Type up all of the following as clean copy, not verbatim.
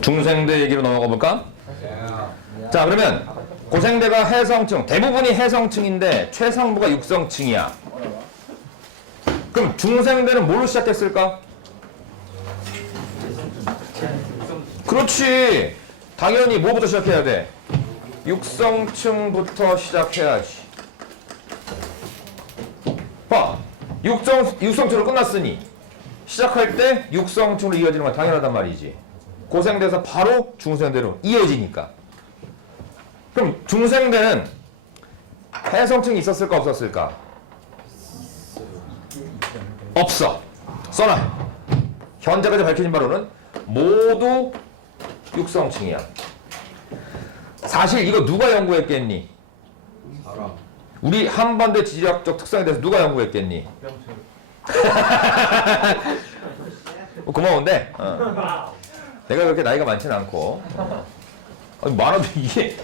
중생대 얘기로 넘어가 볼까? 자, 그러면 고생대가 해성층, 대부분이 해성층인데 최상부가 육성층이야. 그럼 중생대는 뭘로 시작했을까? 그렇지. 당연히 뭐부터 시작해야 돼? 육성층부터 시작해야지. 봐. 육성층으로 끝났으니 시작할 때 육성층으로 이어지는 건 당연하단 말이지. 고생대에서 바로 중생대로 이어지니까. 그럼 중생대는 해성층이 있었을까 없었을까? 없어. 써놔. 현재까지 밝혀진 바로는 모두 육성층이야. 사실 이거 누가 연구했겠니? 우리 한반도의 지리학적 특성에 대해서 누가 연구했겠니? 고마운데 내가 그렇게 나이가 많지는 않고 많아도 이게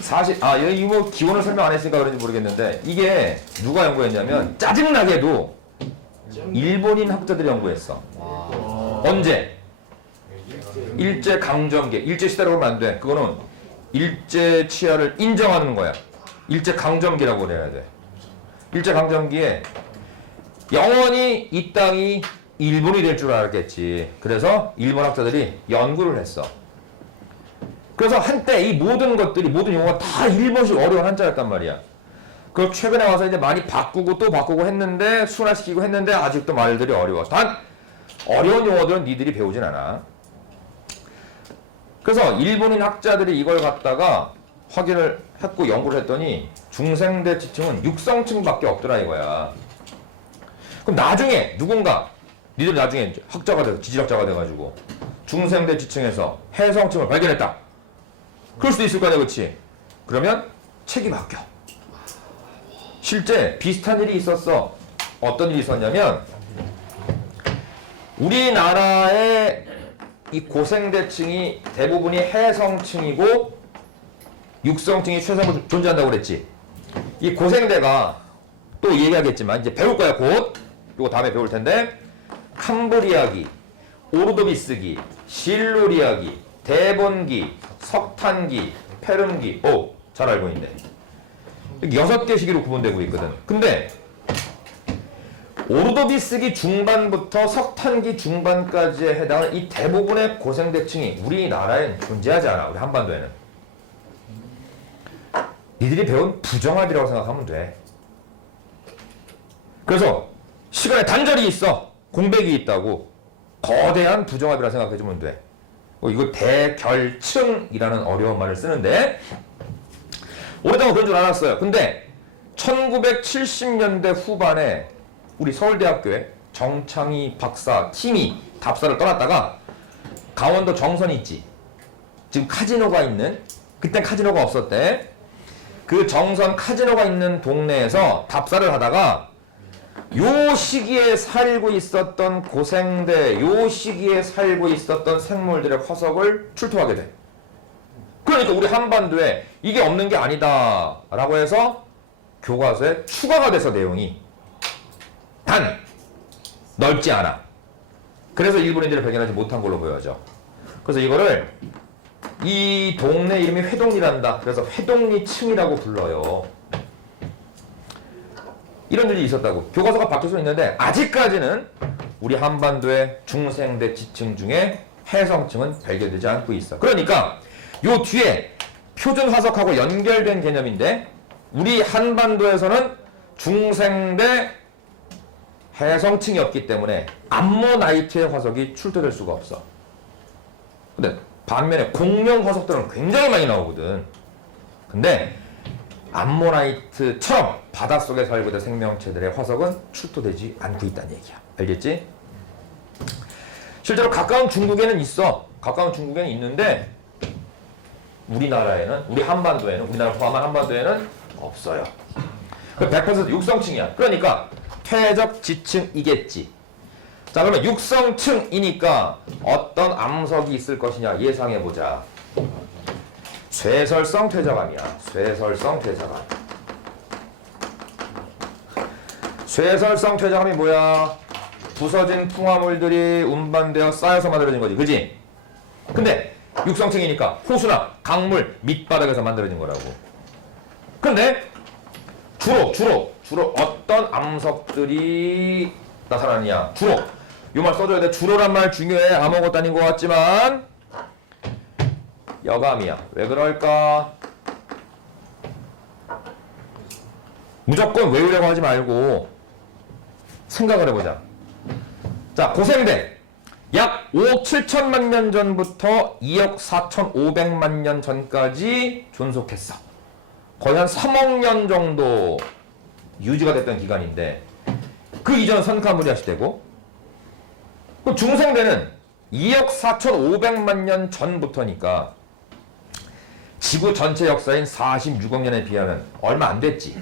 사실 이거 뭐 기원을 설명 안 했으니까 그런지 모르겠는데 이게 누가 연구했냐면 짜증나게도 일본인 학자들이 연구했어. 언제? 일제 강점기. 일제 시대라고 하면 안 돼. 그거는 일제 치하를 인정하는 거야. 일제 강점기라고 그래야 돼. 일제 강점기에 영원히 이 땅이 일본이 될 줄 알았겠지. 그래서 일본 학자들이 연구를 했어. 그래서 한때 이 모든 것들이, 모든 용어가 다 일본식 어려운 한자였단 말이야. 그걸 최근에 와서 이제 많이 바꾸고 또 바꾸고 했는데, 순화시키고 했는데 아직도 말들이 어려워. 단 어려운 용어들은 니들이 배우진 않아. 그래서 일본인 학자들이 이걸 갖다가 확인을 했고 연구를 했더니 중생대 지층은 육성층밖에 없더라 이거야. 그럼 나중에 누군가 니들 나중에 학자가 되고 지질학자가 돼가지고 중생대 지층에서 해성층을 발견했다. 그럴 수도 있을 거 아니야, 그렇지? 그러면 책이 바뀌어. 실제 비슷한 일이 있었어. 어떤 일이 있었냐면 우리나라의 이 고생대층이 대부분이 해성층이고 육성층이 최상으로 존재한다고 그랬지. 이 고생대가 또 얘기하겠지만 이제 배울 거야 곧. 이거 다음에 배울 텐데 캄브리아기, 오르도비스기, 실루리아기, 대본기, 석탄기, 페름기. 오, 잘 알고 있네. 6개 시기로 구분되고 있거든. 근데 오르도비스기 중반부터 석탄기 중반까지에 해당하는 이 대부분의 고생대층이 우리나라엔 존재하지 않아. 우리 한반도에는. 니들이 배운 부정합이라고 생각하면 돼. 그래서 시간에 단절이 있어. 공백이 있다고. 거대한 부정합이라고 생각해주면 돼. 이거 대결층이라는 어려운 말을 쓰는데 오래전에 그런 줄 알았어요. 근데 1970년대 후반에 우리 서울대학교에 정창희 박사 팀이 답사를 떠났다가 강원도 정선이 있지. 지금 카지노가 있는, 그때 카지노가 없었대. 그 정선 카지노가 있는 동네에서 답사를 하다가 요 시기에 살고 있었던 고생대, 요 시기에 살고 있었던 생물들의 화석을 출토하게 돼. 그러니까 우리 한반도에 이게 없는 게 아니다 라고 해서 교과서에 추가가 돼서 내용이 단 넓지 않아. 그래서 일본인들이 발견하지 못한 걸로 보여져. 그래서 이거를 이 동네 이름이 회동리란다. 그래서 회동리층이라고 불러요. 이런 일이 있었다고. 교과서가 바뀔 수 있는데 아직까지는 우리 한반도의 중생대 지층 중에 해성층은 발견되지 않고 있어. 그러니까 요 뒤에 표준 화석하고 연결된 개념인데 우리 한반도에서는 중생대 해성층이 없기 때문에 암모나이트의 화석이 출토될 수가 없어. 근데 반면에 공룡 화석들은 굉장히 많이 나오거든. 근데 암모나이트처럼 바닷속에 살고 있는 생명체들의 화석은 출토되지 않고 있다는 얘기야. 알겠지? 실제로 가까운 중국에는 있어. 가까운 중국에는 있는데 우리나라에는, 우리 한반도에는, 우리나라 포함한 한반도에는 없어요. 100% 육성층이야. 그러니까 퇴적 지층이겠지. 자, 그러면 육성층이니까 어떤 암석이 있을 것이냐 예상해보자. 쇠설성 퇴적암이야. 쇠설성 퇴적암. 쇠설성 퇴적암이 뭐야? 부서진 풍화물들이 운반되어 쌓여서 만들어진 거지, 그지? 근데 육성층이니까 호수나 강물 밑바닥에서 만들어진 거라고. 근데 주로 어떤 암석들이 나타나느냐? 주로 이 말 써줘야 돼. 주로란 말 중요해. 아무것도 아닌 것 같지만 여감이야. 왜 그럴까? 무조건 외우려고 하지 말고 생각을 해보자. 자, 고생대 약 5억 7천만 년 전부터 2억 4,500만 년 전까지 존속했어. 거의 한 3억 년 정도 유지가 됐던 기간인데 그 이전 선카물이야 시대고, 그 중생대는 2억 4,500만 년 전부터니까 지구 전체 역사인 46억 년에 비하면 얼마 안 됐지.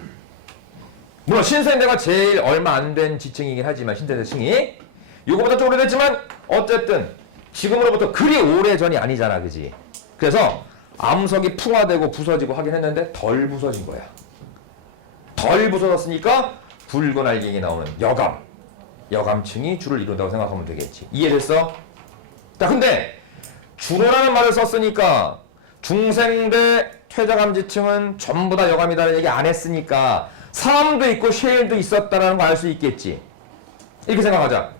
물론 신생대가 제일 얼마 안 된 지층이긴 하지만 신생대 층이 이거보다 좀 오래됐지만 어쨌든 지금으로부터 그리 오래전이 아니잖아, 그지? 그래서 암석이 풍화되고 부서지고 하긴 했는데 덜 부서진 거야. 덜 부서졌으니까 붉은 알갱이 나오는 여감층이 주를 이룬다고 생각하면 되겠지. 이해됐어? 자, 근데 주로라는 말을 썼으니까 중생대 퇴적암지층은 전부 다 여감이다라는 얘기 안 했으니까 사암도 있고 셰일도 있었다라는 거 알 수 있겠지. 이렇게 생각하자.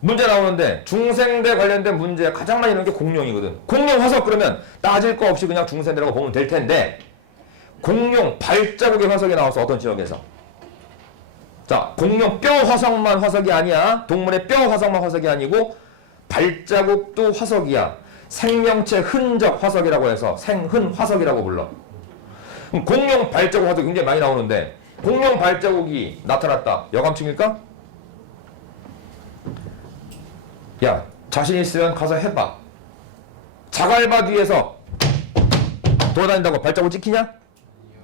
문제 나오는데 중생대 관련된 문제 가장 많이 나오는 게 공룡이거든. 공룡 화석 그러면 따질 거 없이 그냥 중생대라고 보면 될 텐데 공룡 발자국의 화석이 나와서 어떤 지역에서, 자, 공룡 뼈 화석만 화석이 아니야. 동물의 뼈 화석만 화석이 아니고 발자국도 화석이야. 생명체 흔적 화석이라고 해서 생흔 화석이라고 불러. 그럼 공룡 발자국 화석이 굉장히 많이 나오는데 공룡 발자국이 나타났다. 여감층일까? 야, 자신 있으면 가서 해봐. 자갈밭 위에서 돌아다닌다고 발자국 찍히냐?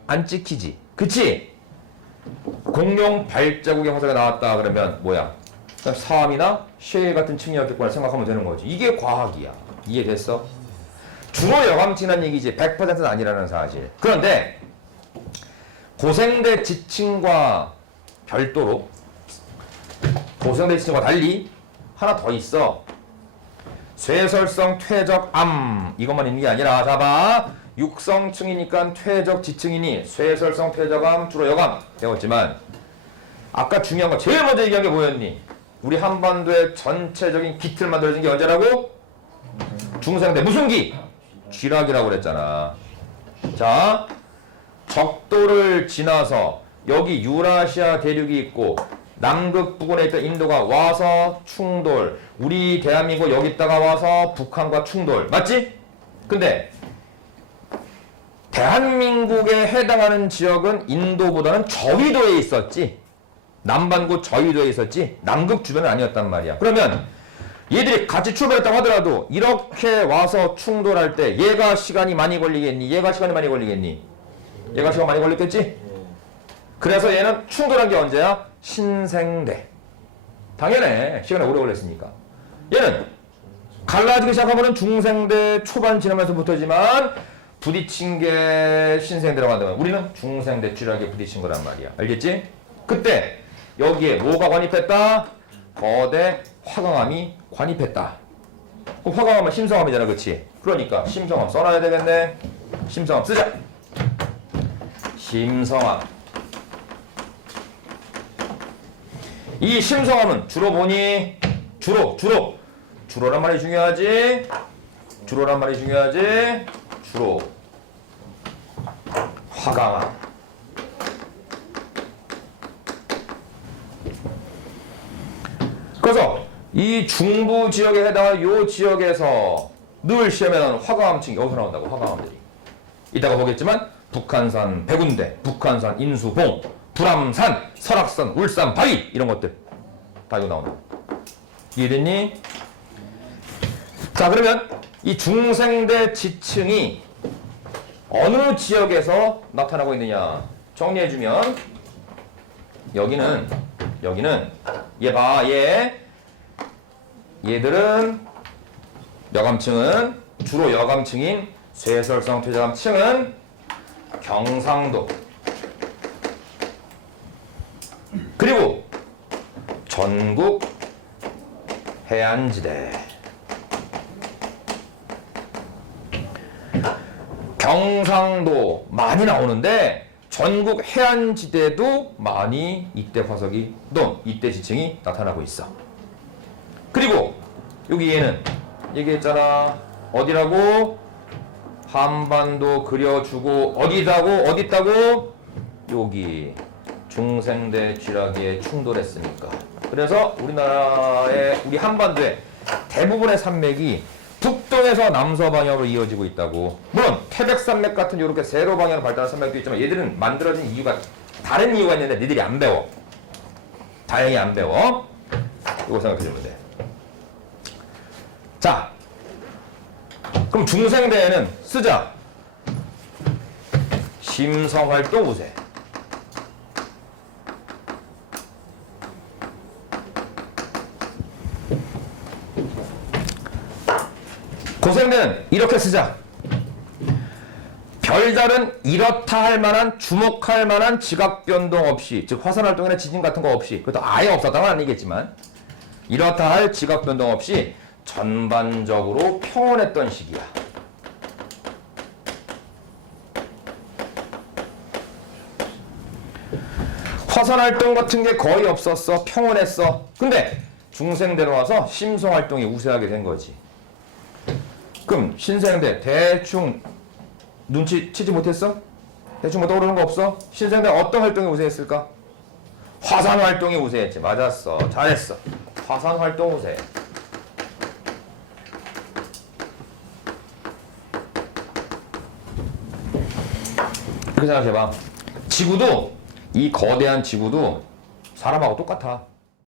안 찍히지. 그치? 공룡 발자국의 화석이 나왔다 그러면 뭐야? 사암이나 셰일 같은 층이었겠구나 생각하면 되는 거지. 이게 과학이야. 이해됐어? 주로 여감층이라는 얘기지 100%는 아니라는 사실. 그런데 고생대 지층과 별도로 고생대 지층과 달리 하나 더 있어. 쇠설성 퇴적암. 이것만 있는 게 아니라 잡아. 육성층이니까 퇴적 지층이니 쇠설성 퇴적암 주로 여감 배웠지만 아까 중요한 거 제일 먼저 얘기한 게 뭐였니? 우리 한반도의 전체적인 기틀 만들어진 게 언제라고? 중생대 무슨 기? 쥐락이라고 그랬잖아. 자, 적도를 지나서 여기 유라시아 대륙이 있고 남극 부근에 있던 인도가 와서 충돌, 우리 대한민국 여기다가 와서 북한과 충돌, 맞지? 근데 대한민국에 해당하는 지역은 인도보다는 저위도에 있었지. 남반구 저위도에 있었지. 남극 주변은 아니었단 말이야. 그러면 얘들이 같이 출발했다고 하더라도 이렇게 와서 충돌할 때 얘가 시간이 많이 걸리겠니? 얘가 시간이 많이 걸리겠니? 얘가 시간 많이 걸렸겠지? 그래서 얘는 충돌한 게 언제야? 신생대. 당연해. 시간이 오래 걸렸으니까. 얘는 갈라지기 시작하면 중생대 초반 지나면서부터지만 부딪힌 게 신생대라고 한다면 우리는 중생대 쥐락에 부딪힌 거란 말이야. 알겠지? 그때 여기에 뭐가 관입했다? 거대 화강암이 관입했다. 그럼 화강암은 심성암이잖아, 그치? 그러니까 심성암 써놔야 되겠네. 심성암 쓰자. 심성암. 이 심성암은 주로 보니 주로란 말이 중요하지. 주로란 말이 중요하지. 주로 화강암. 그래서 이 중부 지역에 해당하는 요 지역에서 늘 시험에 나오는 화강암층이 여기서 나온다고. 화강암들이 이따가 보겠지만 북한산 백운대, 북한산 인수봉, 불암산, 설악산, 울산, 바위 이런 것들 다 이거 나온다. 이해됐니? 자, 그러면 이 중생대 지층이 어느 지역에서 나타나고 있느냐 정리해주면 여기는 얘 봐, 얘들은 여감층은 주로 여감층인 쇠설성 퇴적암층은 경상도 그리고 전국 해안지대. 경상도 많이 나오는데 전국 해안지대도 많이 이때 화석이 또는 이때 지층이 나타나고 있어. 그리고 여기 얘는 얘기했잖아. 어디라고? 한반도 그려주고 어디 있다고? 여기 중생대 쥐라기에 충돌했으니까. 그래서 우리 한반도의 대부분의 산맥이 북동에서 남서 방향으로 이어지고 있다고. 물론 태백산맥 같은 이렇게 세로 방향으로 발달한 산맥도 있지만 얘들은 만들어진 이유가 다른 이유가 있는데 니들이 안 배워. 다행히 안 배워. 이거 생각해주면 돼. 자, 그럼 중생대에는 쓰자. 심성활동 우세. 고생대는 이렇게 쓰자. 별다른 이렇다 할 만한 주목할 만한 지각 변동 없이, 즉 화산 활동이나 지진 같은 거 없이, 그것도 아예 없었다는 건 아니겠지만 이렇다 할 지각 변동 없이 전반적으로 평온했던 시기야. 화산 활동 같은 게 거의 없었어. 평온했어. 근데 중생대로 와서 심성 활동이 우세하게 된 거지. 그럼 신생대 대충 눈치채지 못했어? 대충 뭐 떠오르는 거 없어? 신생대 어떤 활동이 우세했을까? 화산 활동이 우세했지. 맞았어. 잘했어. 화산 활동 우세. 이렇게 생각해봐. 지구도, 이 거대한 지구도 사람하고 똑같아.